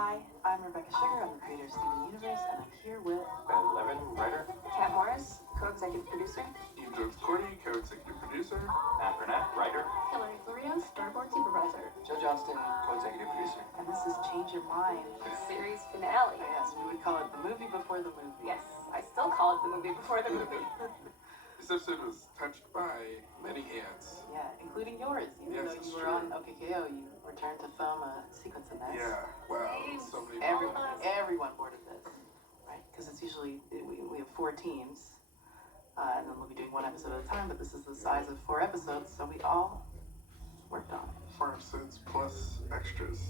Hi, I'm Rebecca Sugar. I'm the creator of Steven Universe, and I'm here with Levin, writer. Kat Morris, co-executive producer. Jones-Quartey, co-executive producer. Burnett, writer. Hilary Florido, storyboard supervisor. Johnston, co-executive producer. And this is Change Your Mind. Series finale. Yes, we would call it the movie before the movie. Yes, I still call it the movie before the movie. This episode was touched by many hands. Yeah, including yours. Even though you were on OKKO, you returned to film a sequence in this. Yeah, wow, so many Everyone boarded this, right? Because it's usually, we have 4 teams, and then we'll be doing 1 episode at a time, but this is the size of 4 episodes, so we all worked on it. 4 episodes plus extras.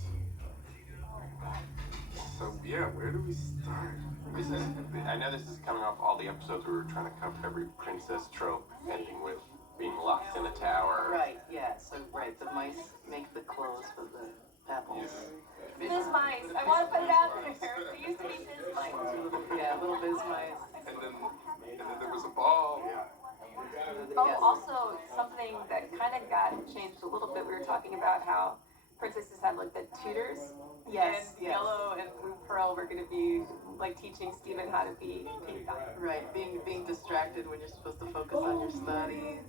So yeah, where do we start? I know this is coming off all the episodes where we were trying to cover every princess trope, ending with being locked in a tower. Right, yeah, so the mice make the clothes for the apples. Biz mice. I want to put it out there. There used to be biz mice. Yeah, little biz mice. And then there was a ball. Oh, also something that kind of got changed a little bit. We were talking about how princesses had like the tutors. Yes, and Yellow and Blue Pearl were going to be like teaching Steven how to be Pink Dot. Right, being distracted when you're supposed to focus on your studies.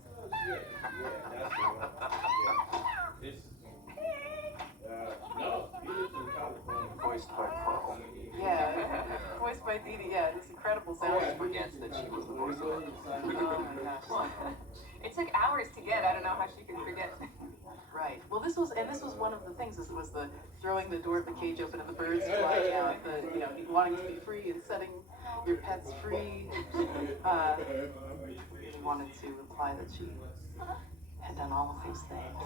Voiced by Pearl. Yeah, voiced by Dee Dee. Yeah, this incredible sound. She forgets that she was the voice of it. Oh my gosh. It took hours to get. I don't know how she could forget. Right. Well, this was one of the things. This was the throwing the door of the cage open and the birds flying out. The wanting to be free and setting your pets free. He wanted to imply that she had done all of those things.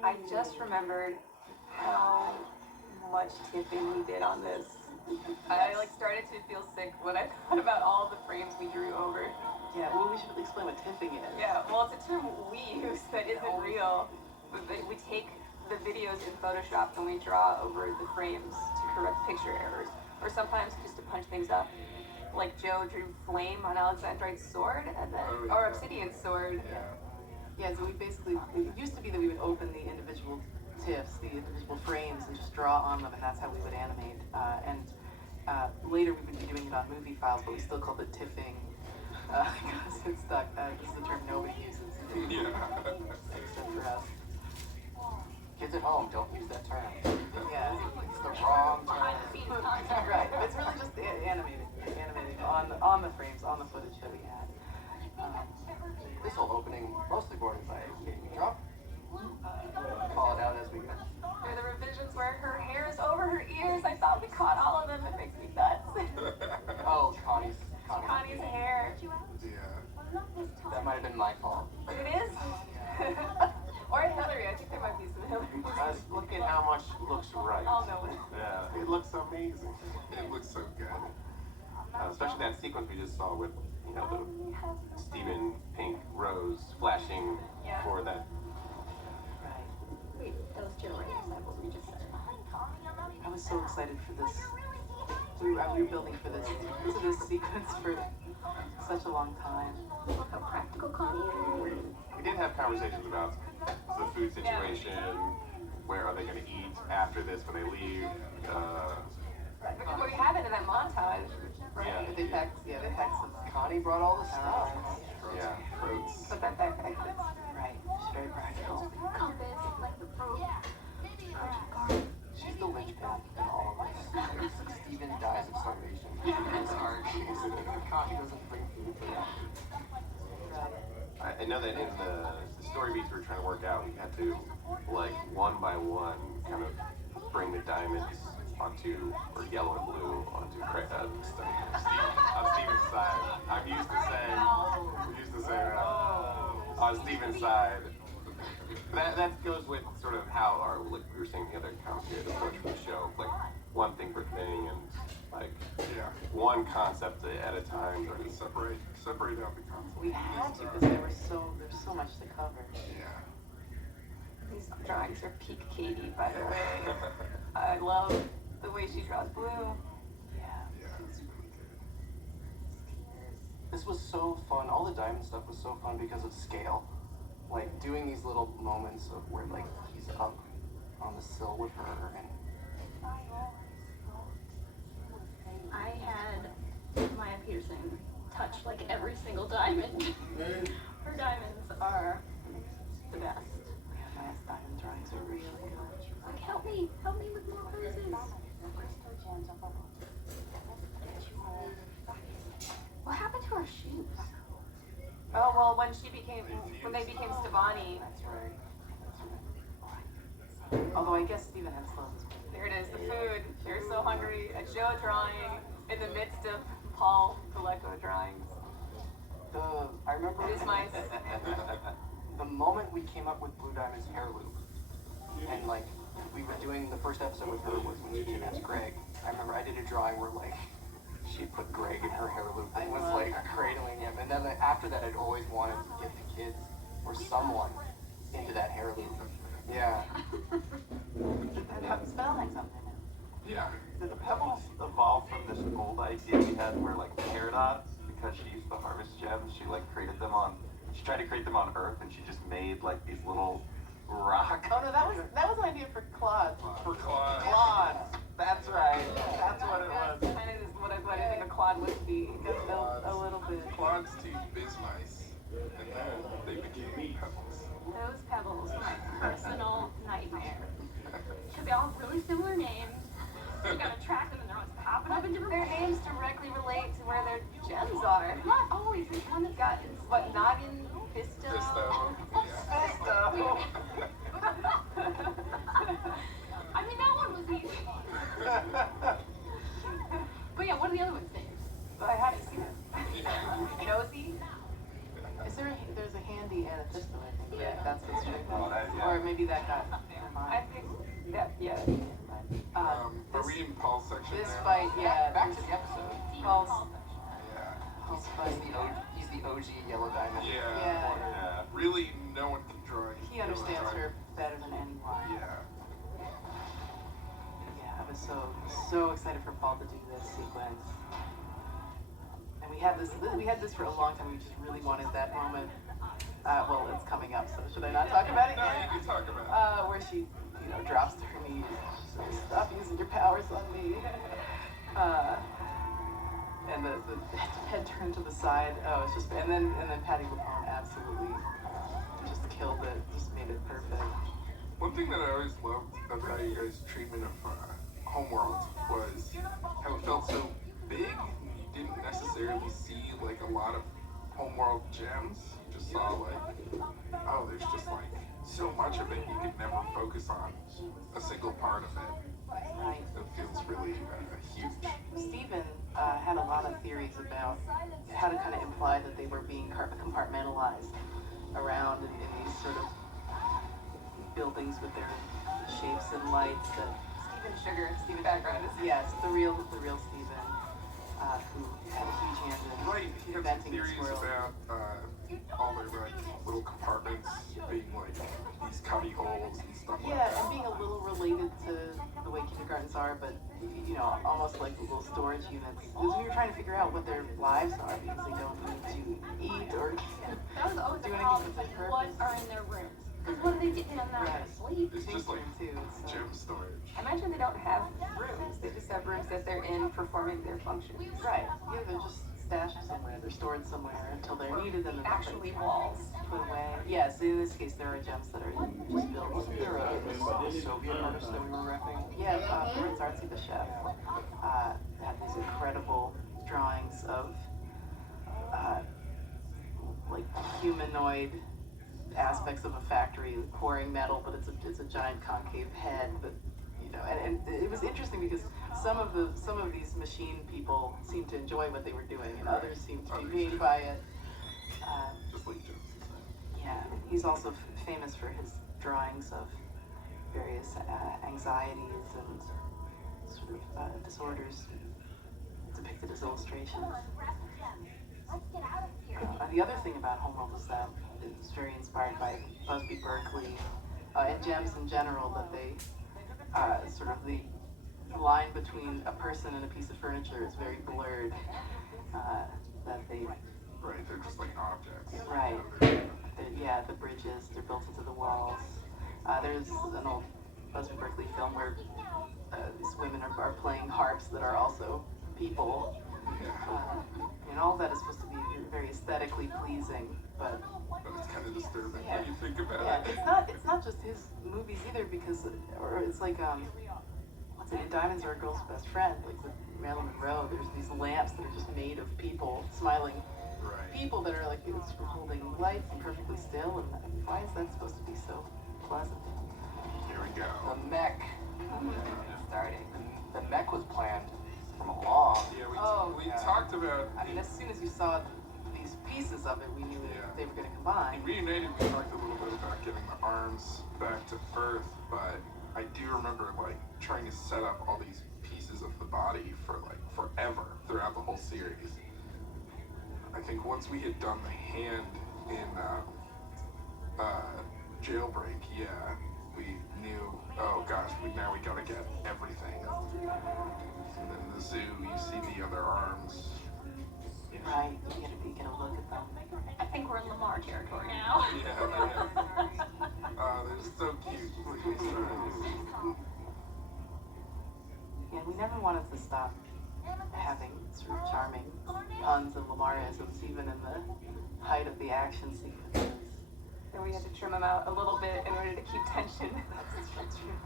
I just remembered how much tipping we did on this. I started to feel sick when I thought about all the frames we drew over. Yeah, well, we should explain what tipping is. Yeah, well, it's a term we use that isn't real. We take the videos in Photoshop and we draw over the frames to correct picture errors, or sometimes just to punch things up. Like Joe drew flame on Alexandrite's sword, and then or Obsidian's sword. Yeah, so it used to be that we would open the individual TIFFs, the individual frames, and just draw on them, and that's how we would animate. Later we would be doing it on movie files, but we still called it tiffing, because it stuck. This is a term nobody uses. Except for us. Kids at home, don't use that term. Yeah. It's the wrong term. Right, it's really just animating on the frames, on the footage that we had. This whole opening, mostly boarded by Katie Drop. Call it out as we go. There are the revisions where her hair is over her ears. I thought we caught all of them. It makes me nuts. Oh, Connie's hair. Yeah. That might have been my fault. It is? Or Hilary. I think there might be some Hilary. Look at how much looks right. I'll know it. Yeah, it looks amazing. It looks so good. Especially that sequence we just saw with, the Steven Pink Rose flashing for that. Wait, that was generating samples we just said. I was so excited for this. We were building for this sequence for such a long time. Look how practical Connie is. We did have conversations about the food situation. Where are they going to eat after this when they leave? We have it in that montage. Right. Yeah. They packed some. Connie brought all the stuff. Yeah. Fruits. Put that backpack. Right. She's very practical. Compass, like the fruit. She's the linchpin in all of this. Steven dies of starvation. Sorry. Connie doesn't bring food for that. I know that in the story beats we were trying to work out, we had to, one by one, kind of bring the diamonds onto, or yellow and blue, onto on Steven's side. I'm used to saying on Steven's side. That goes with sort of how we were saying the other commentator approach for the show, one thing per thing, and one concept at a time. Separate out the concept. We had to because there's so much to cover. Yeah. These drawings are peak Katie, by the way. I love the way she draws blue. Yeah. this was so fun. All the diamond stuff was so fun because of scale. Like doing these little moments of where like he's up on the sill with her and I had Maya Peterson touch like every single diamond. Her diamonds are the best. Yeah, Maya's diamond drawings are really good. Like help me with more poses. What happened to her shoes? Oh well, when they became Stevani. That's right. Although I guess Steven had clothes. There it is, the food. You're so hungry. A Joe drawing in the midst of Paul Coleco drawings. I remember It is my the moment we came up with Blue Diamond's hair loop, and like we were doing the first episode with her was when she kidnapped Greg. I remember I did a drawing where like she put Greg in her hair loop and was like cradling him, and then after that I'd always wanted to get the kids or someone into that hair loop. Yeah. And spell like something. Yeah. Did the pebbles evolve from this old idea we had where like Peridot, because she used to harvest gems, she tried to create them on Earth, and she just made like these little rock. Oh no, that was an idea for Claude. For Claude. Claude. That's right. That's what it was. That's kind of is what I think a quad would be. A little bit. Claude's to Bismice, and then they became pebbles. Those pebbles, my personal nightmare. Because they all have really similar names. You gotta track them and they're always popping up in different Their places. names directly relate to where their gems are. Not always. There's one that's got But not in Fisto. Fisto. Yeah. I mean, that one was easy. But yeah, what are the other ones' names? But I haven't seen it. Nosy? There's a handy and a pistol, I think. Yeah. That's what's true. Oh, that, yeah. Or maybe that got I think that, yeah. Are this, we in Paul's section this now? fight, yeah. Back to the episode. Paul's Yeah. fight. He's the OG Yellow Diamond. Yeah. Yeah. Really, no one can draw. He understands her better than anyone. Yeah. Yeah, I was so excited for Paul to do this sequence. And we had this for a long time. We just really wanted that moment. Well, it's coming up, so should I not talk about it No, yet? you can talk about it. Where she, drops to her knees. She says, "Stop using your powers on me." And the head turned to the side. Oh, it's just, and then Patty LuPone absolutely just killed it. Just made it perfect. One thing that I always loved about you guys' treatment of Homeworld was how it felt so big. You didn't necessarily see like a lot of Homeworld gems. You just saw like, oh, there's just like so much of it. You could never focus on a single part of it. Right. It feels really huge. Stephen had a lot of theories about how to kind of imply that they were being compartmentalized around in these sort of buildings with their shapes and lights. That Steven background is. yes, the real Stephen, who had a huge hand in Right, he had some preventing this theories world. about all their like little compartments being like these cubby holes and stuff like Yeah, that. and being a little related to the way kindergartens are, but almost like little storage units. Because we were trying to figure out what their lives are because they don't need to eat or That was always do the anything problem. with their Like, what purpose. are in their rooms? Because what do they get down there Right. to sleep? It's just like too. It's, gem storage. I imagine they don't have rooms. They just have rooms that they're in performing their functions. right. Yeah, they're just stashed somewhere. They're stored somewhere until they're needed and then they're Actually walls. put away. Yes, in this case there are gems that are just built. Wasn't there a Soviet artist that we were repping? Yeah, Prince Artsy the chef had these incredible drawings of like humanoid aspects of a factory pouring metal, but it's a giant concave head. But and it was interesting because some of these machine people seemed to enjoy what they were doing, and others seemed to be pained by it. Just like gems. Yeah, he's also famous for his drawings of various anxieties and sort of disorders depicted as illustrations. The other thing about Homeworld is that it's very inspired by Busby Berkeley and gems in general, that they sort of the line between a person and a piece of furniture is very blurred. That they Right, they're just like objects. Right. Yeah, the bridges, they're built into the walls. There's an old Buzzard Berkeley film where these women are playing harps that are also people. And all that is supposed to be very aesthetically pleasing, but it's kind of disturbing yeah, when you think about it. It's not just his movies either, because or it's like what's it? Diamonds Are a Girl's Best Friend, like with Marilyn Monroe. There's these lamps that are just made of people, smiling people that are like it's holding life and perfectly still. And why is that supposed to be so pleasant? Here we go. The mech. Starting. The mech was planned from a long. Yeah, we talked about. I mean, as soon as you saw these pieces of it, we knew they were going to combine. In Reunited, we talked a little bit about getting the arms back to Earth, but I do remember like trying to set up all these pieces of the body for like forever throughout the whole series. I think once we had done the hand in Jailbreak, we knew, oh gosh, now we gotta get everything. And then the zoo, you see the other arms. Right, you get a look at them. I think we're in Lamar territory now. They're so cute. Yeah, we never wanted to stop having sort of charming puns and Lamarisms, even in the height of the action sequences. And we had to trim them out a little bit in order to keep tension. That's true.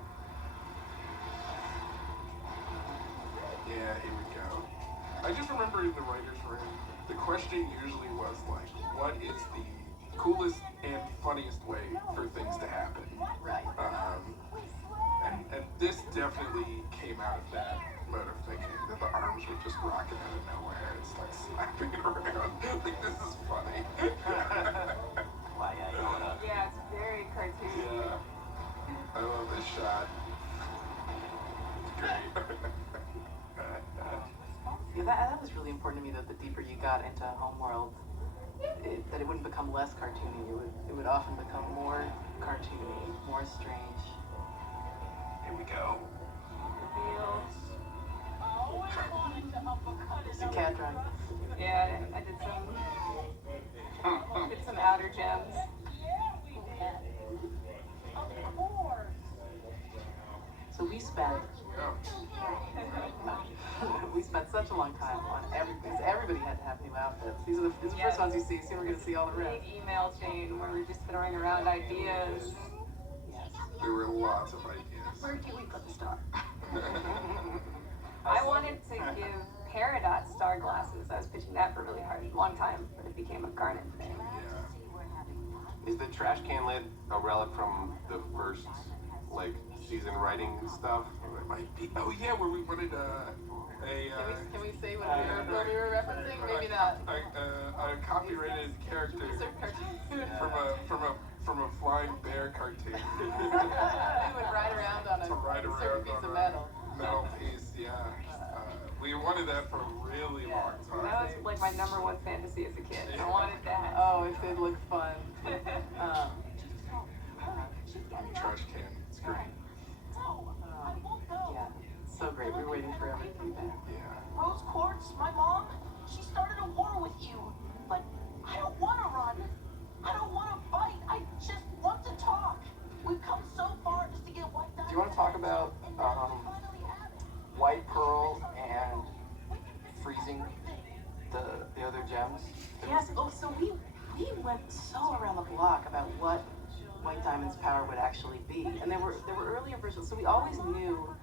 Yeah, here we go. I just remember in the writer's room, the question usually was like, what is the coolest and funniest way for things to happen? Right. And this definitely came out of that mode of thinking that the arms were just rocking out of nowhere. It's like slapping it around. Like, this is funny. Yeah, it's very cartoony. Yeah. I love this shot. It's great. Yeah, that was really important to me, that the deeper you got into Homeworld, that it wouldn't become less cartoony. It would often become more cartoony, more strange. Here we go. The cat drawing. Yeah, I did some outer gems. So we spent such a long time on everything. Everybody had to have new outfits. These are the first ones you see. Soon we're going to see all the rest. Big email chain where we're just throwing around ideas. Yes. There were lots of ideas. Where do we put the star? I wanted to give Peridot star glasses. I was pitching that for a really long time, but it became a Garnet thing. Is the trash can lid a relic from the first, like, season writing stuff? It might be. Oh yeah, where we wanted Can we say what we were referencing? Maybe not. a copyrighted character from a flying bear cartoon. He would ride around on a certain piece of metal. Metal piece, yeah. We wanted that for a really long time. That was like my number one fantasy as a kid. I wanted that. Oh, it did look fun. Trash can. It's great. Yeah, so great. We were waiting forever to do that. Yeah. Rose Quartz, my mom, she started a war with you. But I don't want to run. I don't want to fight. I just want to talk. We've come so far just to get White Diamond. Do you want to talk about White Pearl and freezing the other gems? Yes. Oh, so we went so around the block about what White Diamond's power would actually be, and there were earlier versions. So we always knew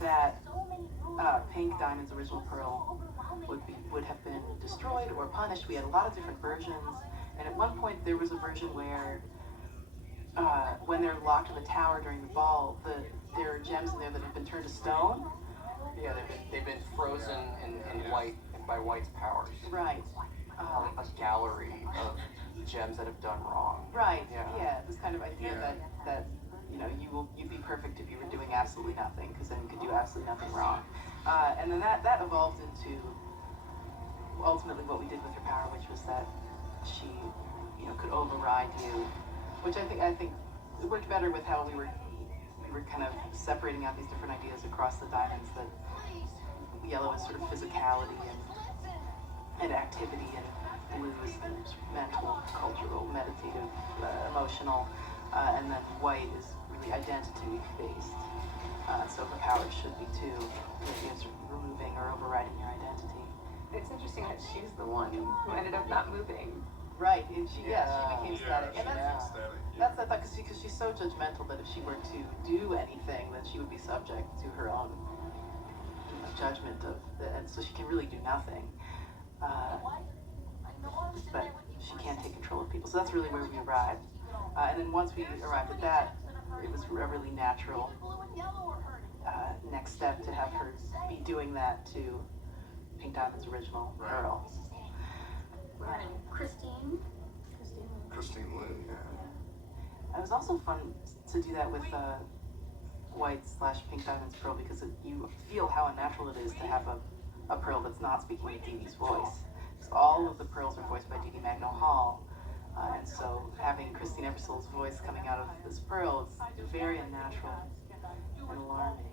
that Pink Diamond's original pearl would have been destroyed or punished. We had a lot of different versions, and at one point there was a version where when they're locked in the tower during the ball, there are gems in there that have been turned to stone. Yeah, they've been frozen in white by White's powers. Right. A gallery of gems that have done wrong. Right. Yeah. This kind of idea that you'd be perfect if you were doing absolutely nothing, because then you could do absolutely nothing wrong. And then that evolved into ultimately what we did with her power, which was that she could override you, which I think it worked better with how we were kind of separating out these different ideas across the diamonds. That yellow is sort of physicality and activity, and blue is the mental, cultural, meditative, emotional, and then white is really identity-based. So the power should be too. Maybe it's removing or overriding your identity. It's interesting that she's the one who ended up not moving. Right, and she became static. Yeah, And that's the thought, because she's so judgmental that if she were to do anything, then she would be subject to her own judgment and so she can really do nothing. But she can't take control of people. So that's really where we arrived. And then once we arrived at that, it was a really natural next step to have her be doing that to Pink Diamond's original Pearl. And Christine Lynn, yeah. It was also fun to do that with White/Pink Diamond's Pearl because you feel how unnatural it is to have a Pearl that's not speaking with Dee Dee's voice. So all of the Pearls are voiced by Dee Dee Magno-Hall, and so having Christine Ebersole's voice coming out of this Pearl is very unnatural and alarming.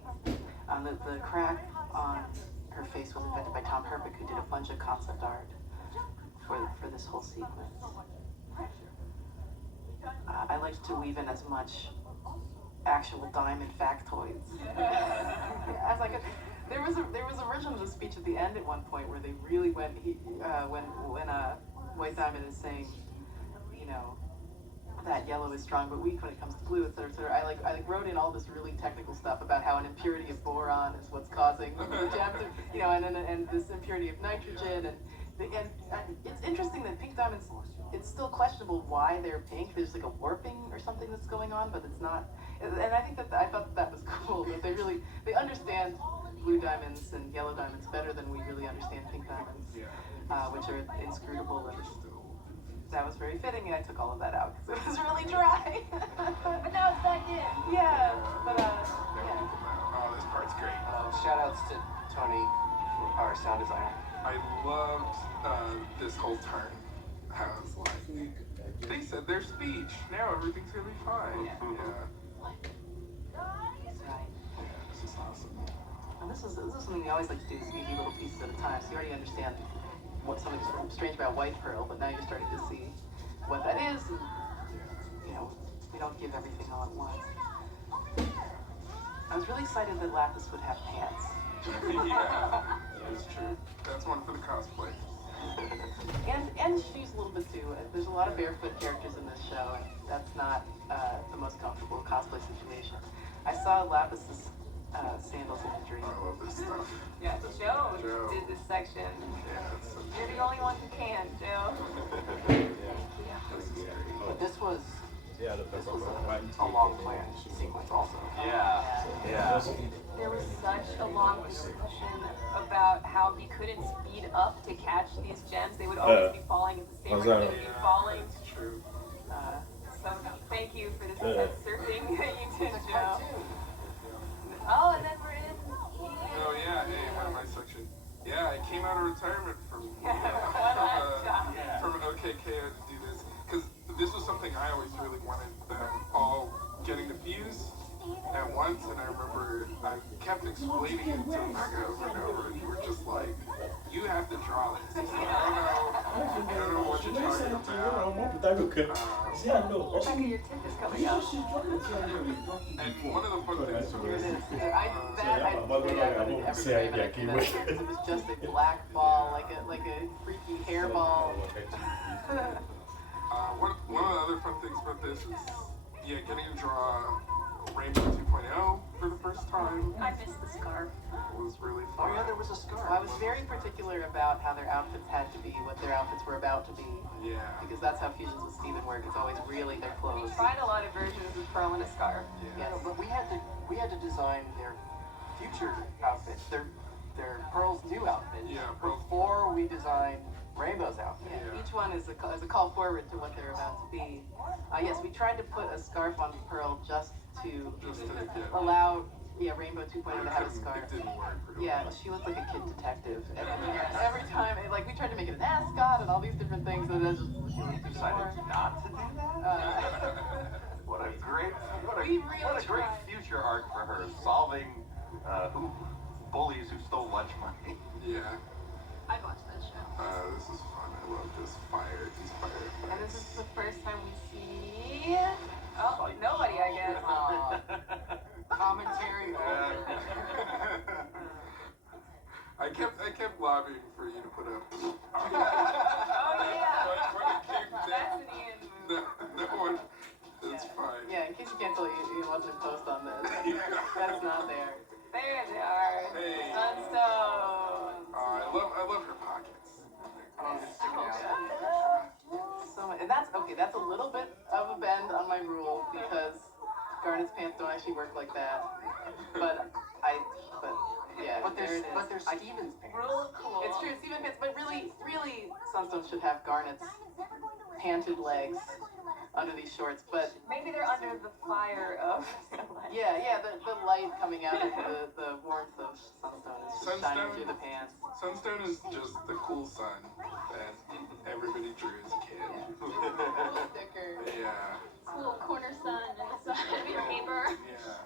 The crack on her face was invented by Tom Herpick, who did a bunch of concept art for this whole sequence. I liked to weave in as much actual diamond factoids as I could. There was originally a speech at the end at one point where they really went when White Diamond is saying, you know, that yellow is strong but weak when it comes to blue, etc., etc. I wrote in all this really technical stuff about how an impurity of boron is what's causing the gem to, you know, and this impurity of nitrogen and it's interesting that Pink Diamonds, it's still questionable why they're pink. There's like a warping or something that's going on, but it's not. And I think I thought that was cool that they understand blue diamonds and yellow diamonds better than we really understand pink diamonds, which are inscrutable. And that was very fitting, and I took all of that out because it was really dry. but now it's back in. Yeah, but Oh, this part's great. Shout outs to Tony, our sound designer. I loved this whole turn. I was like, they said their speech. Now everything's gonna be fine. Yeah. that's right. This is awesome. And this is something we always like to do, is give you little pieces at a time. So you already understand what something's strange about White Pearl, but now you're starting to see what that is. And, you know, we don't give everything all at once. I was really excited that Lapis would have pants. Yeah, that's true. That's one for the cosplay. And shoes a little bit too. There's a lot of barefoot characters in this show, and that's not the most comfortable cosplay situation. I saw Lapis's sandals imagery. I love this stuff. Yeah, Joe did this section. Yeah, it's so You're the only one who can, Joe. But this was a long planned sequence also. Yeah. There was such a long discussion about how he couldn't speed up to catch these gems. They would always be falling at the same rate. They would be falling. It's true. So thank you for this intense surfing that you did, Joe. Oh, and then we're in. Oh yeah, hey, one of my section. Yeah, I came out of retirement from OKK to do this because this was something I always really wanted them all getting to fuse at once, and I remember I kept explaining it to Mecca over and over, and you were just like, you have to draw this. I don't know what you're talking about. Look at your tip is coming out. And one of the fun things for Here it this, is. I wanted every frame, and I couldn't. It was just a black ball, like a freaky hairball. one of the other fun things about this is, getting to draw Rainbow 2.0 for the first time I missed the scarf. was really Oh fun. yeah, there was a scarf. I was very particular about how their outfits had to be what their outfits were about to be, Yeah. because that's how fusions with Steven work. It's always really their We clothes. tried a lot of versions with Pearl and a scarf. Yeah, no, but we had to design their future outfits, their Pearl's new outfit. Yeah, Pearl. Before we designed Rainbow's outfit. Yeah, each one is a call forward to what they're about to be. Yes, we tried to put a scarf on Pearl just to allow Rainbow 2.0 to have a scarf. It didn't work really Yeah, well. she looked like a kid detective. And every time, we tried to make it an ascot and all these different things, and then just Decided not to do that. What a great tried. future arc for her, solving bullies who stole lunch money. Yeah. I'd watch that show. This is fun. I love this fire. These fire effects. And this is the first time we see. Oh, nobody, I guess. Commentary over. I kept lobbying for you to put up. Oh yeah. That's That's an Ian move. No one. It's fine. Yeah, in case you can't tell, you wasn't post on this. That's not there. There they are. Hey. Sunstones. I love her pockets. Oh, it's sticking out. So, and that's okay. That's a little bit of a bend on my rule because Garnet's pants don't actually work like that. But yeah, But there there's it is. but there's Steven's pants. Real cool. It's true, Steven pants. But really, Sunstone should have Garnet's panted legs under these shorts. But Maybe they're under the fire of the light. yeah, the light coming out of the warmth of Sunstone is just shining through the pants. Sunstone is just the cool sun that everybody drew as a kid. Sticker. Yeah. It's a little corner sun and the side of your paper. Yeah.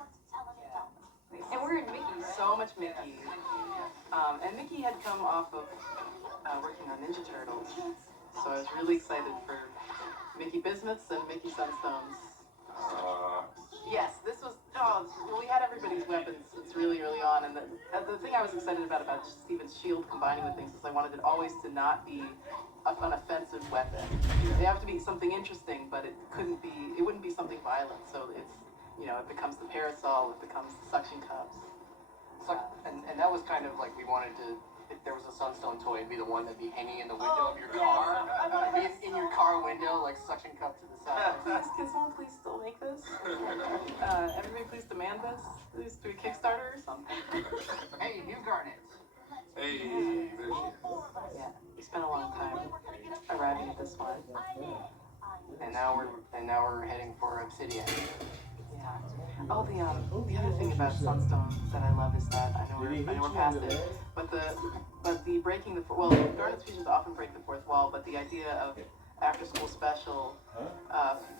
And we're in Mickey's. So much Mickey. And Mickey had come off of working on Ninja Turtles. So I was really excited for Mickey Bismuths and Mickey Sunstones. Yes, this was, we had everybody's weapons. It's really early on. And the thing I was excited about Steven's shield combining with things is I wanted it always to not be an offensive weapon. They have to be something interesting, but it wouldn't be something violent. So it's, it becomes the parasol, it becomes the suction cups. And that was kind of like we wanted to, if there was a Sunstone toy, it'd be the one that'd be hanging in the window of your car. It'd be in your car window, like suction cup to the side. Can someone please still make this? Everybody please demand this. Please do a Kickstarter or something. Hey, new Garnet. Hey, there she is. Yeah, we spent a long time arriving at this one. And now we're heading for Obsidian. Yeah. Oh, the other thing about Sunstone that I love is that I know we're past it, but the breaking the Garnet speeches often break the fourth wall, but the idea of after school special,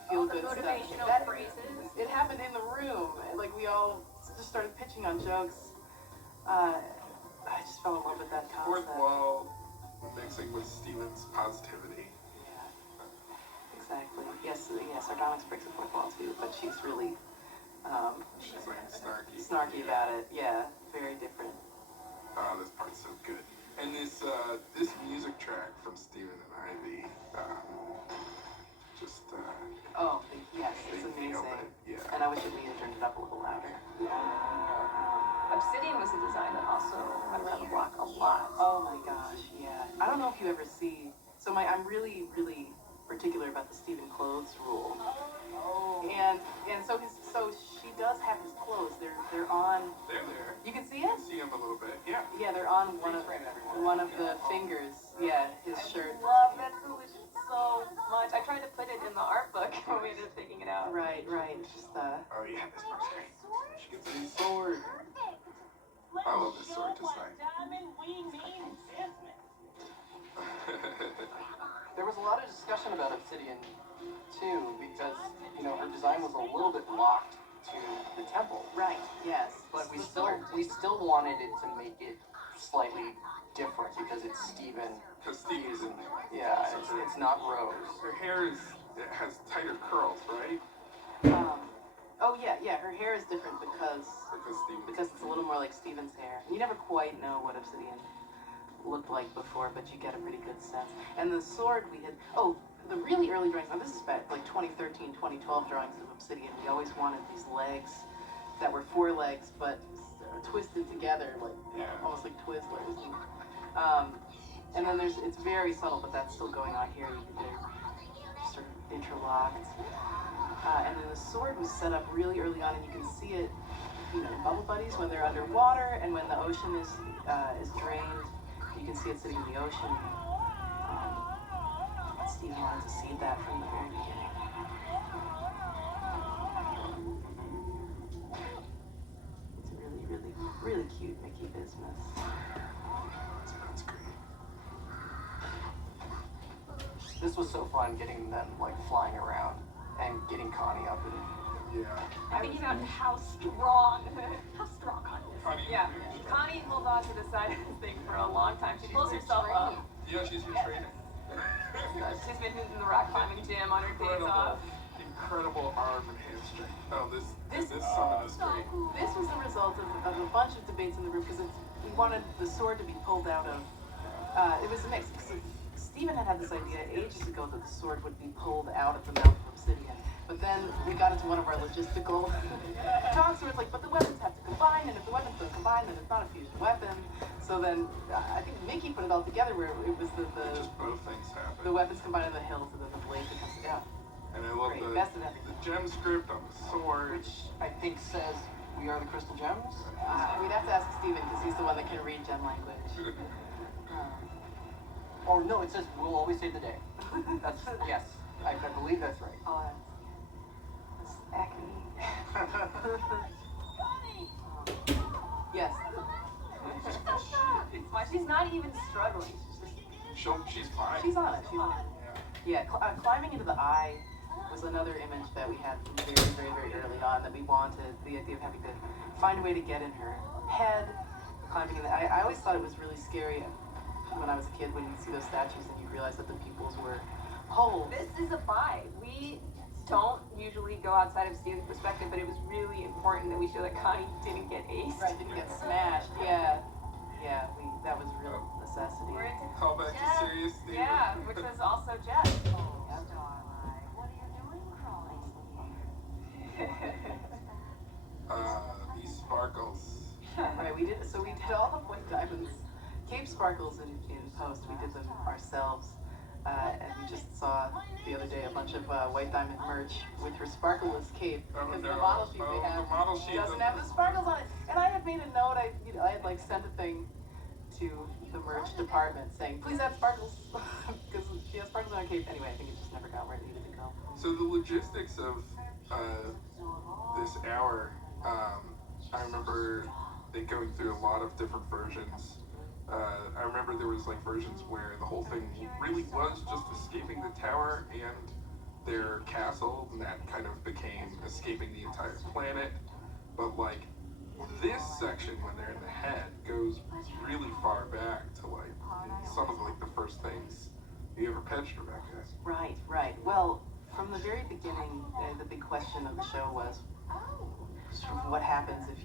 feel good stuff. Motivational phrases. It happened in the room. Like we all just started pitching on jokes. I just fell in love with that Fourth concept. wall mixing with Steven's positivity. Yeah, exactly. Yes, Sardonic's breaks the fourth wall too, but she's really She's like snarky. snarky about it. Yeah, very different. Oh, this part's so good. And this music track from Steven and Ivy, Yes, it's they nailed amazing. it. Yeah. And I wish we had turned it up a little louder. Obsidian was a design that also went around the block a lot. Oh my gosh, yeah. I don't know if you ever see. So I'm really, really particular about the Steven clothes rule. And so she does have his clothes. They're on. They're there. You can see You it. can see him a little bit. Yeah. Yeah, they're on one of the fingers. Yeah, his shirt. I love that solution so much. I tried to put it in the art book when we ended up taking it out. Right. Just Oh yeah, this part's great. She gets a sword. I love this sword design. There was a lot of discussion about Obsidian too, because her design was a little bit locked to the temple. Right. Yes. But we still wanted it to make it slightly different because it's Steven. Because Steve's in there. Yeah, it's not Rose. Her hair has tighter curls, right? Oh yeah. Her hair is different because Steven. it's a little more like Steven's hair. You never quite know what Obsidian looked like before, but you get a pretty good sense. And the sword we had. Oh, the really early drawings. Now this is back like 2013, 2012 drawings of Obsidian. We always wanted these legs that were four legs, but twisted together, like almost like Twizzlers. And then it's very subtle, but that's still going on here. They're sort of interlocked. And then the sword was set up really early on, and you can see it, in Bubble Buddies when they're underwater, and when the ocean is drained, you can see it sitting in the ocean. Steve wanted to see that from the very beginning. It's a really, really, really cute Mickey Bismuth. That's great. This was so fun getting them like flying around and getting Connie up and Yeah. I'm thinking about how strong Connie is. Connie. Yeah, Connie holds on to the side of this thing for a long time. She pulls herself up. Yeah, she's your trainer. She's been in the rock climbing gym on her days off. Incredible arm and hamstring. Oh, this summon is great. This was the result of a bunch of debates in the group because we wanted the sword to be pulled out of. It was a mix. Stephen had this idea ages ago that the sword would be pulled out of the mouth of Obsidian. But then we got into one of our logistical talks where it's like, but the weapons have to combine, and if the weapons don't combine, then it's not a fusion weapon. So then I think Mickey put it all together where it was Just both things happen. the weapons combine in the hills and then the blade becomes And I love great. Best of everything. the gem script on the sword. Which I think says we are the crystal gems. We'd have to ask Stephen because he's the one that can read gem language. Or no, it says we'll always save the day. That's yes. I believe that's right. Oh, that's acne. Yes. It's why she's not even struggling. She's fine. She's on it. She's on it. Yeah, climbing into the eye was another image that we had very, very, very early on that we wanted. The idea of having to find a way to get in her head, climbing in the eye. I always thought it was really scary when I was a kid when you'd see those statues and you realize that the pupils were holes. This is a buy. We don't usually go outside of Steve's perspective, but it was really important that we show that Connie didn't get aced. Right, didn't get smashed. Yeah. Yeah, that was a real necessity. We're into Call back to serious Steve. Yeah, which was also Jeff. These sparkles. Right, we did all the white diamonds. Cape sparkles in post, we did them ourselves. And we just saw the other day a bunch of white diamond merch with her sparkleless cape. Because the model sheet they have the model sheet doesn't have the sparkles on it. And I had made a note, I had like sent a thing to the merch department saying, please add sparkles. Because she has sparkles on her cape. Anyway, I think it just never got where it needed to go. So the logistics of this hour, I remember they going through a lot of different versions. I remember there was like versions where the whole thing really was just escaping the tower and their castle, and that kind of became escaping the entire planet. But like this section, when they're in the head, goes really far back to like some of like the first things you ever pitched, Rebecca. Right. Well, from the very beginning, the big question of the show was, what happens if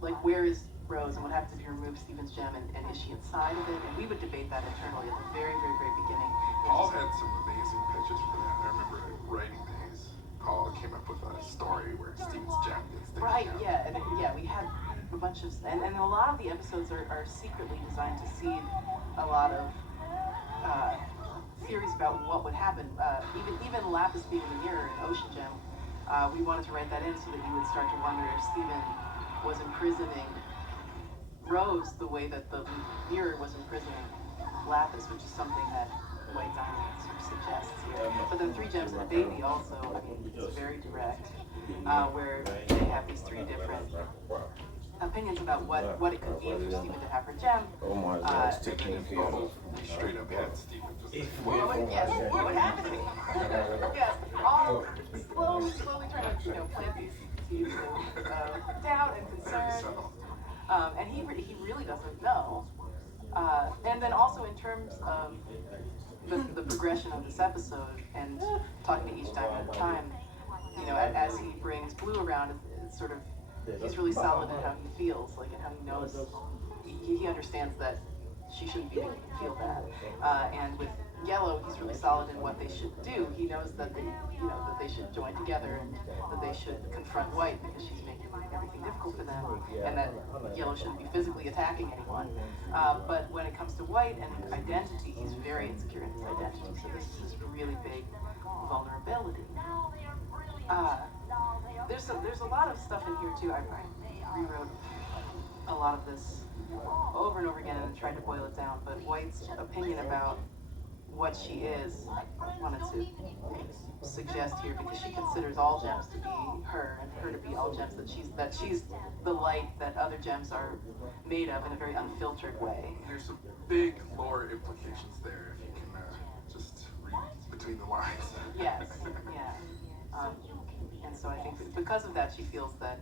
like where is Rose and what happens if you remove Stephen's gem and is she inside of it? And we would debate that internally at the very, very, very beginning. Paul had some amazing pitches for that. I remember writing days. Paul came up with a story where Stephen's gem gets taken Right, out. yeah, we had a bunch of, and a lot of the episodes are secretly designed to seed a lot of theories about what would happen. Even Lapis being the mirror in Ocean Gem, we wanted to write that in so that you would start to wonder if Stephen was imprisoning Rose the way that the mirror was imprisoning Lapis, which is something that White Diamond sort of suggests here. But then Three Gems and a Baby also, I mean, it's very direct, where they have these three different opinions about what it could mean for Stephen to have her gem. Oh my God, it's taking a pill. We straight up had Stephen just Yes, what happened? Yes, all slowly trying to plant these seeds of doubt and concern. And he really doesn't know. And then also in terms of the progression of this episode and talking to each diamond at a time, as he brings Blue around, it's sort of, he's really solid in how he feels, like in how he knows, he understands that she shouldn't be making him feel bad. And with Yellow, he's really solid in what they should do. He knows that they should join together and that they should confront White because she's making everything difficult for them, and that Yellow shouldn't be physically attacking anyone. But when it comes to White and identity, he's very insecure in his identity. So this is really big vulnerability. There's a lot of stuff in here too. I rewrote a lot of this over and over again and tried to boil it down. But White's opinion about what she is, I wanted to suggest here because she considers all gems to be her and her to be all gems, that she's the light that other gems are made of in a very unfiltered way. There's some big lore implications there if you can just read between the lines. Yes, yeah. And so I think that because of that, she feels that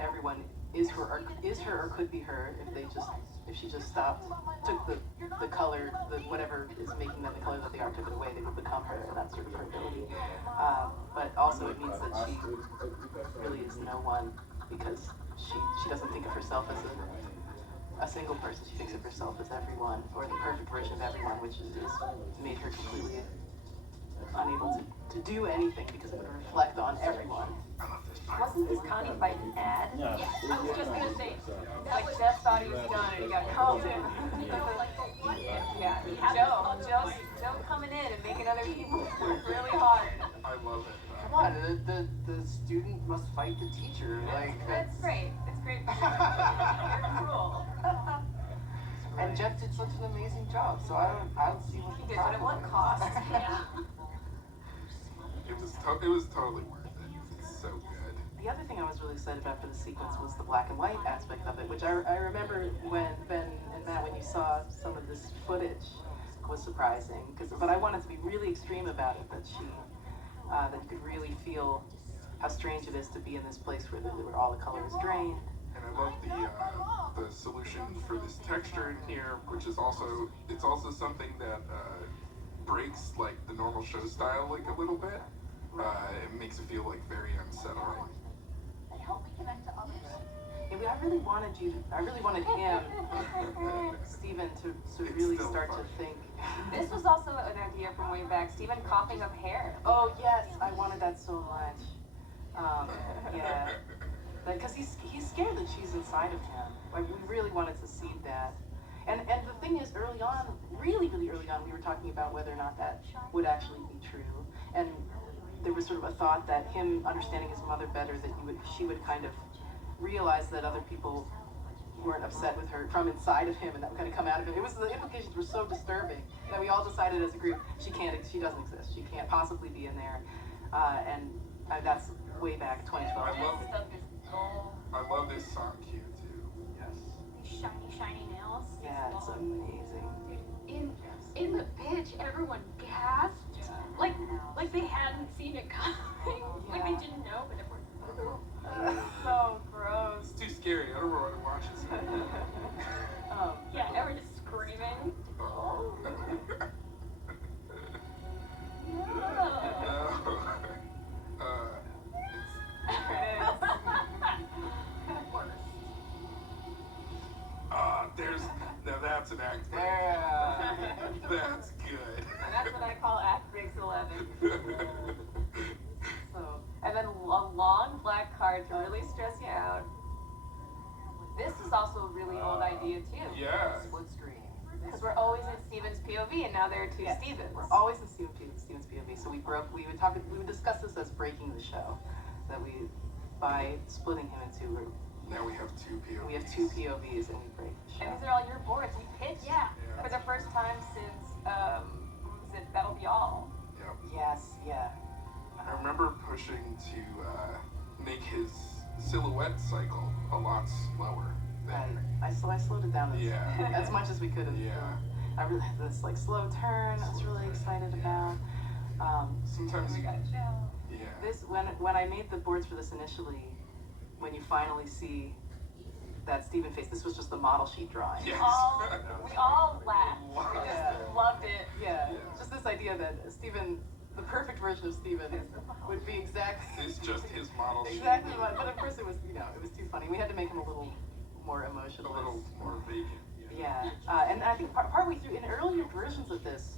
everyone is her or could be her if she just stopped, took the color, whatever is making them the color that they are, took it away, they would become her, and that's sort of her ability. But also it means that she really is no one, because she doesn't think of herself as a single person. She thinks of herself as everyone, or the perfect version of everyone, which has made her completely unable to do anything because it would reflect on everyone. Wasn't this Connie fight an ad? Yeah. I was just gonna say, Like Jeff thought he was done and he got called in. Yeah, Joe coming in and making other people work really hard. I love it. Come on, the student must fight the teacher. Like That's great. It's great. You're cruel. And Jeff did such an amazing job, so I don't see what He the did, but at problem what is. cost? yeah. It was totally worth it. It's so good. The other thing I was really excited about for the sequence was the black and white aspect of it, which I remember when Ben and Matt, when you saw some of this footage, was surprising. But I wanted to be really extreme about it, that that you could really feel how strange it is to be in this place where all the color is drained. And I love the solution for this texture in here, which is also something that breaks like the normal show style like a little bit. It makes it feel like very unsettling. They help me connect to others. Yeah, I really wanted him, Stephen, to It's really still start fun. to think. This was also an idea from way back. Stephen coughing up hair. Oh yes, I wanted that so much. Yeah, because he's scared that she's inside of him. Like we really wanted to see that. And the thing is, early on, really early on, we were talking about whether or not that would actually be true. And there was sort of a thought that him understanding his mother better, that she would kind of realize that other people weren't upset with her from inside of him, and that would kind of come out of him. The implications were so disturbing that we all decided as a group, she doesn't exist. She can't possibly be in there. That's way back 2012. I love this song cue too. Yes. Shiny nails. Yeah, it's amazing. In the pitch, everyone gasped. Like they hadn't seen it coming. Like they didn't know, but everyone. So gross. It's too scary. I don't want to watch this. Yeah, everyone just screaming. Oh. That's an act break. Yeah. That's good. And that's what I call Act Breaks 11. So, and then a long black card to really stress you out. This is also a really old idea too. Yeah. Split screen. Because we're always in Steven's POV, and now there are two Yes, Stevens. we're always in Steven's POV, so we would discuss this as breaking the show, that by splitting him into, Now we have two POVs. we have two POVs and we break the show. And these are all your boards. You pitched Yeah. for the first time since, was it That'll Be All? Yep. Yes, yeah. I remember pushing to make his silhouette cycle a lot slower. Right. I slowed it down as much as we could. Yeah. I really had this slow turn. I was really excited about. Sometimes you. Yeah. This when I made the boards for this initially, when you finally see that Stephen face, this was just the model sheet drawing. Yes. We all laughed. We just loved it. Yeah. Just this idea that Stephen, the perfect version of Stephen, would be It's just his model sheet. exactly what. But of course it was too funny. We had to make him a little more emotional. A little more vacant. Yeah, and I think partway through, in earlier versions of this,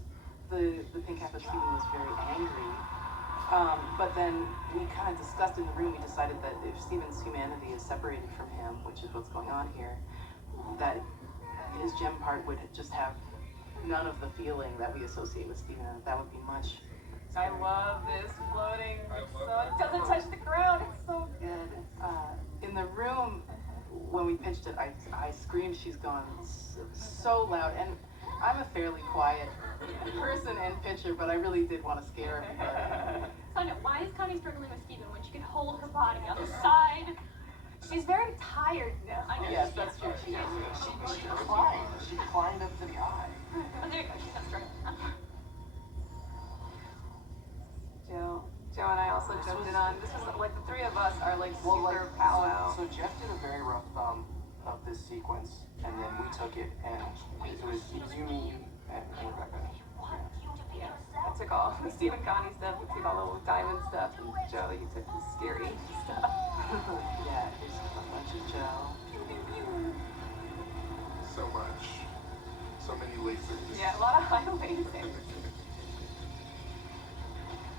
the pink half of Stephen was very angry. But then we kind of discussed in the room, we decided that if Stephen's humanity is separated from him, which is what's going on here, that his gem part would just have none of the feeling that we associate with Stephen, and that would be much. I love this floating. I love So it doesn't touch the ground. It's so good. In the room, when we pitched it, I screamed, "She's gone," so loud, and I'm a fairly quiet person and pitcher, but I really did want to scare everybody. Sonia, why is Connie struggling with Steven when she can hold her body on the side? She's very tired now. I know. Yes, that's true. She is. She climbed up to the eye. Oh, there you go. She's not struggling. Joe Joe and I also jumped in on. This was like the three of us are like Well, super like, powwow. so Jeff did a very rough thumb of this sequence, and then we took it, and it was you, me, and Rebecca. Yeah, I took all the Stephen Connie stuff, we took all the diamond stuff, and Joe, you took the scary stuff. Yeah, there's a bunch of Joe. So much. So many lasers. Yeah, a lot of highlights.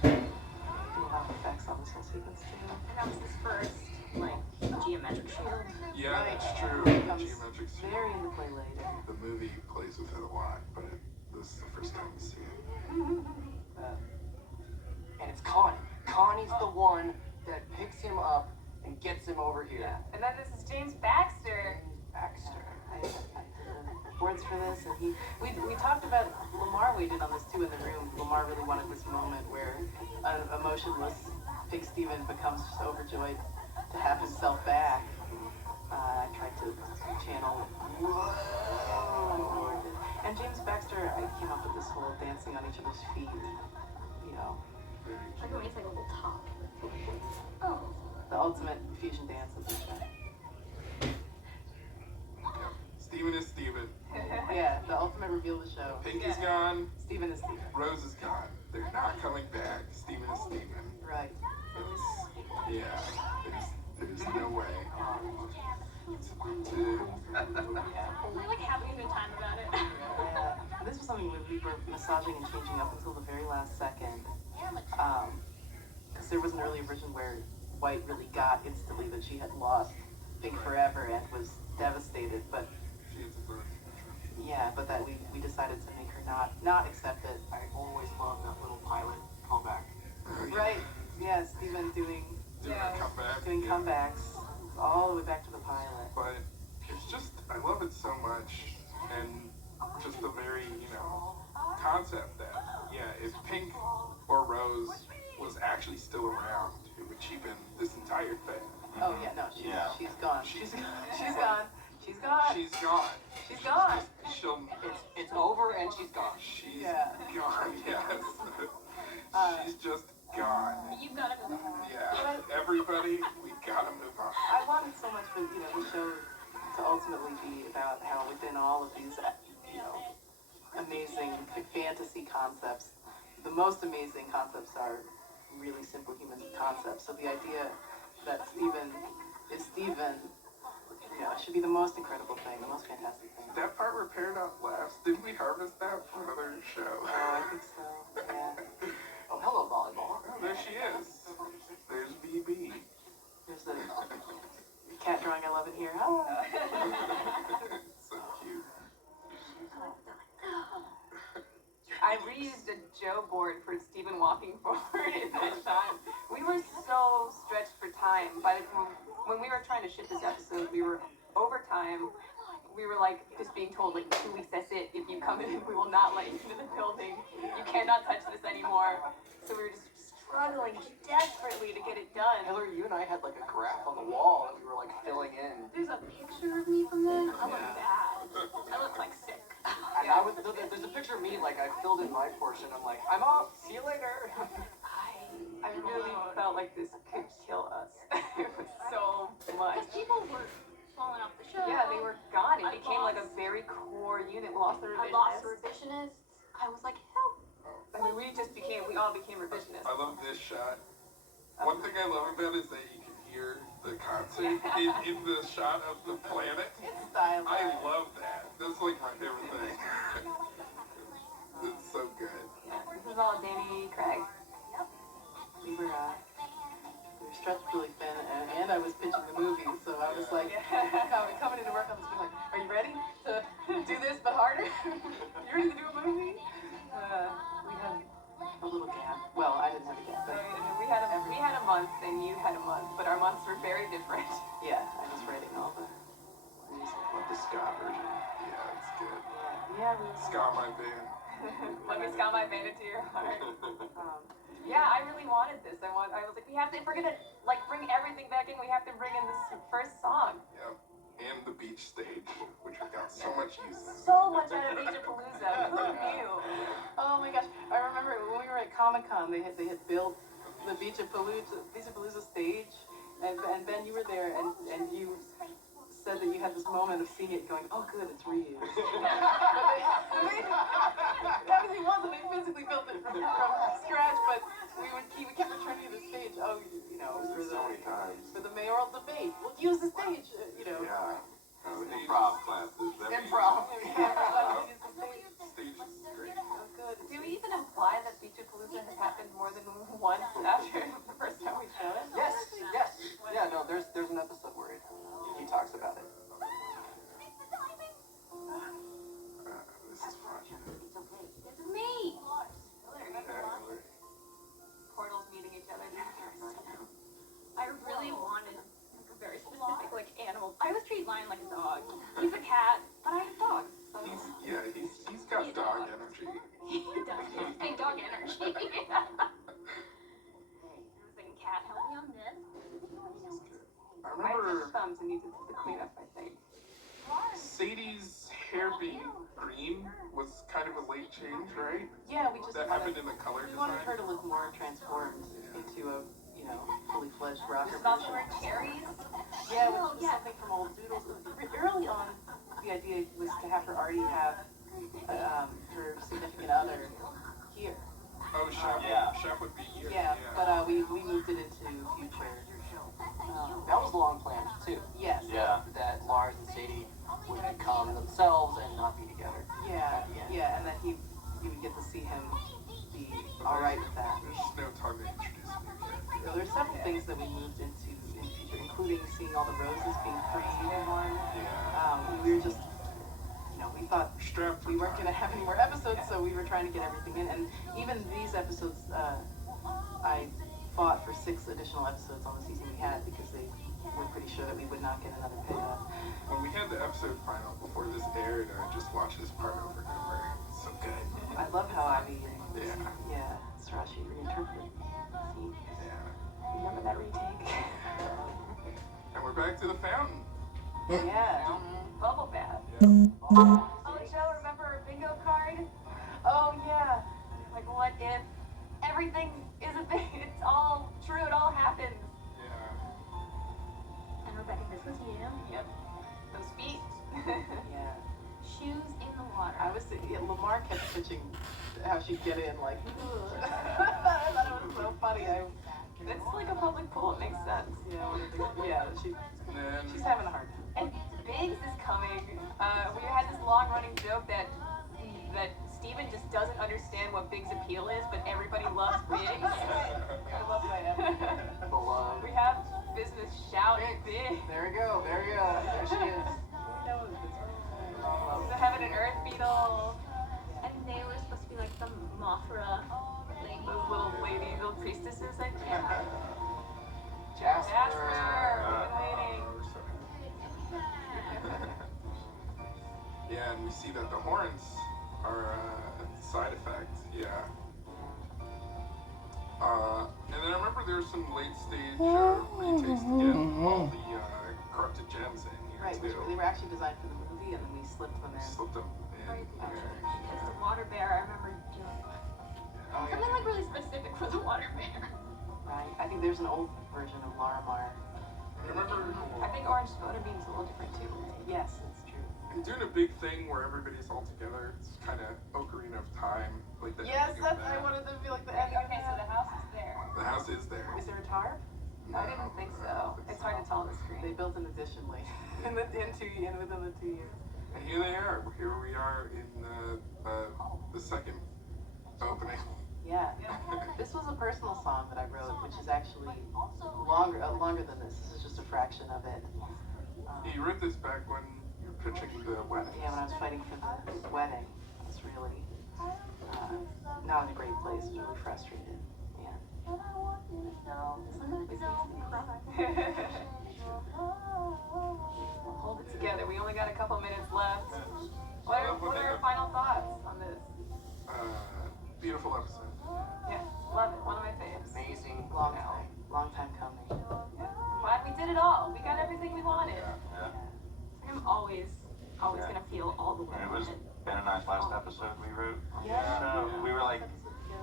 A lot of effects on this whole sequence too. And that was his first, like, geometric shield. Yeah, Right. that's true. It The comes geometric suit. very into play later. The movie plays with it a lot, but this is the first time you see it. And it's Connie. Connie's the one that picks him up and gets him over here. Yeah, and then this is James Baxter. Baxter. I did the words for this, and we talked about Lamar weighed in on this too in the room. Lamar really wanted this moment where an emotionless Big Steven becomes just overjoyed to have himself back. I tried to channel. Whoa. And James Baxter, I came up with this whole dancing on each other's feet. You know, Like when he's like a little top. Oh. the ultimate fusion dance of the show. Steven is Steven. Yeah, the ultimate reveal of the show. Pink is gone. Steven is Steven. Rose is gone. They're not coming back. Steven is Steven. Right. There's no way. We're like having a good time about it. Yeah. This was something we were massaging and changing up until the very last second. Because there was an earlier version where White really got instantly that she had lost Pink forever and was devastated. But yeah, but that we decided to make her not accept it. I always loved that little pilot callback. Right. Yeah, Steven doing a comeback. doing comebacks all the way back to the pilot. But it's just, I love it so much. And just the very, concept that, if Pink or Rose was actually still around, it would cheapen this entire thing. Oh yeah, no, she's gone. She's gone. She's gone. She's gone. She's gone. She'll. It's over and she's gone. She's Yeah. gone. Yes. She's just gone. You've got to move on. Yeah. Everybody, we gotta move on. I wanted so much for the show to ultimately be about how within all of these amazing fantasy concepts, the most amazing concepts are really simple human concepts. So the idea that Steven is Steven, should be the most incredible thing, the most fantastic thing. That part where Paradox laughs, didn't we harvest that for another show? Oh, I think so. Yeah. Oh, hello, volleyball. Oh, there she is. There's BB. There's the cat drawing. I love it here. Oh. So cute. I reused a Joe board for Stephen walking forward in that shot. We were so stretched for time. When we were trying to ship this episode, we were over time. We were like just being told 2 weeks, that's it. If you come in, we will not let you into the building. You cannot touch this anymore. So we were just struggling desperately to get it done. Hilary, you and I had a graph on the wall that we were filling in. There's a picture of me from then. I look bad. I look sick. And there's a picture of me, I filled in my portion. I'm like, I'm off. See you later. I really felt like this could kill us. It was so much. Because people were falling off the show. Yeah, they were gone. It became a very core unit. Lost the I revisionists. lost revisionists. I was like, help. I mean, we all became revisionists. I love this shot. One thing I love about it is that you can hear the concert in the shot of the planet. It's stylized. I love that. That's my favorite thing. It's so good. This is all Danny Craig. We were stretched really thin, and I was pitching the movie, so I was coming into work on this, being like, are you ready to do this but harder? You ready to do a movie? We had a little gap. Well, I didn't have a gap, but We had a month, and you had a month, but our months were very different. yeah, I was writing all the music. Love the ska version. Yeah, it's good. Yeah, we Ska my band. Let me scout my band into your heart. Yeah, I really wanted this. I was like, if we're gonna bring everything back in, we have to bring in this first song. Yeah. And the beach stage, which we got so much use of. So much out of Asia-Palooza. Who knew? Oh my gosh, I remember when we were at Comic-Con, they had built the Beach of Palooza stage, and Ben, you were there, and you said that you had this moment of seeing it going, oh good, it's reused. That he wasn't, they physically built it from scratch, but he would keep returning to the stage, oh, you know, So many times. for the mayoral debate, we'll use the stage, you know. Yeah. Improv classes. Improv. Stage is great. Oh good. Do we even imply that Beach of Palooza has happened more than once after the first time we showed it? Yes. Yeah, no, there's an episode where he talks about it. This is fun. It's me! Portals meeting each other. I really wanted like a very specific like animal. I always treat Lion like a dog. He's a cat, but I have dogs. So He's got dog energy. he does. He's big dog energy. I was thinking, cat, help me on this. I I remember just thumbs and needed the cleanup, I think. Sadie's hair being green was kind of a late change, right? Yeah, we just That happened in the color we wanted her design. to look more transformed into a, you know, fully fledged rocker Just not version. wearing cherries. Yeah, which was something from old Doodles. Early on, the idea was to have her already have her significant other here. Oh, Chef would be here. Yeah, but we moved it into future. That was the long plan too. Yes. Yeah. That Lars and Sadie would become themselves and not be together. Yeah, and that you would get to see him be all right with that. There's just no time to introduce a new character. There's several things that we moved into in future, including seeing all the roses being framed in one. Yeah. We were just, you know, we thought Strapped for we weren't time. going to have any more episodes, so we were trying to get everything in. And even these episodes, I fought for 6 additional episodes on the season we had because they were pretty sure that we would not get another pickup. When we had the episode final before this aired, I just watched this part over and over. It's so good. I love how Ivy and Yeah. Sarashi reinterpreted scenes. Yeah. Remember that retake? And we're back to the fountain. Yeah. Bubble bath. Yeah. Oh, Joe, remember our bingo card? Oh yeah. Like, what if everything is a thing? It's all true. It all happens. Yeah. And Rebecca, this was you. Yep. Those feet. Yeah. Shoes in the water. I was Lamar kept pitching how she'd get in like. I thought it was so funny. It's like a public pool. It makes sense. She's having a hard time. And Biggs is coming. We had this long-running joke that Steven just doesn't understand what Biggs' appeal is, but everybody loves Biggs. I love that. Beloved. We have business shouting Biggs. There we go. There she is. The Heaven and Earth beetle. And they were supposed to be like the Mothra lady. Those little ladies, little priestesses, I think. Jasper. We've been waiting. Yeah, and we see that the horns are a side effect. Yeah. And then I remember there were some late stage retakes to get all the corrupted gems in here Right, too. they were actually designed for the movie, and then we slipped them in. Slipped them in. Because the water bear, I remember doing something like really specific for the water bear. Right. I think there's an old version of Larimar. I remember I think Orange Soda Beam's a little different too. Yes, it's true. and doing a big thing where everybody's all together. It's kind of Ocarina of Time, like the Yes, ending of that's. I that. wanted to be like the ending. Okay, so the house is there. The house is there. Is there a tarp? I didn't think so. It's hard to tell on the They screen. built an addition late within the 2 years. And here they are. Here we are in the second opening. Yeah. This was a personal song that I wrote, which is actually longer than this. This is just a fraction of it. You wrote this back when you were pitching the wedding. Yeah, when I was fighting for the wedding, I was really not in a great place. I was really frustrated. Yeah. Hold it together. We only got a couple minutes left. What are your final thoughts on this? Beautiful episode. Yeah, love it. One of my favorites. Amazing. Long time coming. Glad we did it all. We got everything we wanted. Yeah. I'm always gonna feel all the way. And it was been a nice last episode we wrote. Yeah. So we were like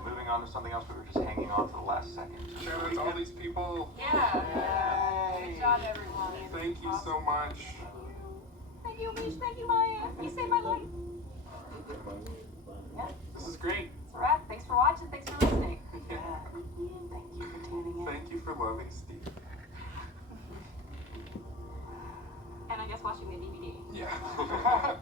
moving on to something else, we were just hanging on to the last second. Shout out to all these people. Yeah. Good job, everyone. Thank you so much. Thank you, Mish. Thank you, Maya. You saved my life. Yeah, This is great. it's a wrap. Thanks for watching. Thanks for listening. Yeah. Thank you for tuning in. Thank you for loving Steve. And I guess watching the DVD. Yeah.